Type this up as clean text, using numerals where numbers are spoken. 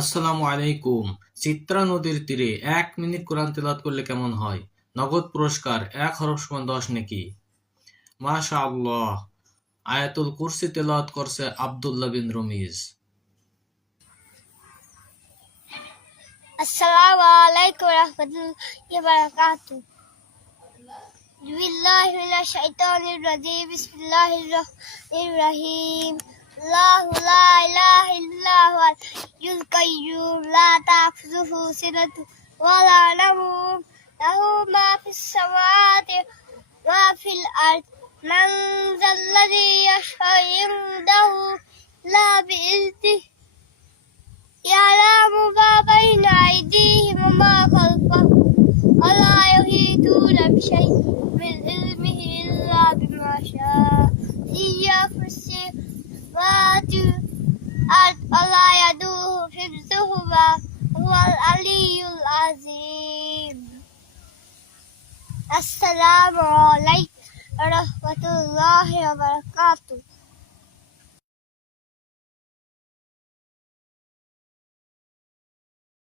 আসসালামু আলাইকুম। চিত্রা নদীর তীরে 1 মিনিট কোরআন তেলাওয়াত করলে কেমন হয়? নগদ পুরস্কার, 1 হরফ সমান 10 নেকি। মাশা আল্লাহ। আয়াতুল কুরসি তেলাওয়াত করছে আব্দুল্লাহ বিন রমিজ। আসসালামু আলাইকুম ওয়া বারাকাতুহু। বিসমিল্লাহি মিনাশ শাইতানির রাজিম। বিসমিল্লাহির রহমানির রহিম। আল্লাহু লা ইলাহা ইল্লা হুয়াল হাইয়ুল কাইয়্যুম লা তাখুযুহু সিনাতুন ওয়া লা নাওম লাহু মা ফিস সামাওয়াতি ওয়া ফিল আরদ মান যাল্লাযী ইয়াশফা'u ইনদাহু ইল্লা বিইذনিহি يعلم ما بين أيديهم وما خلفهم ولا يحيطون بشيء من علمه إلا بما شاء وسع كرسيه السماوات والأرض ولا يئوده حفظهما وهو العلي العظيم. السلام عليكم ورحمة الله وبركاته.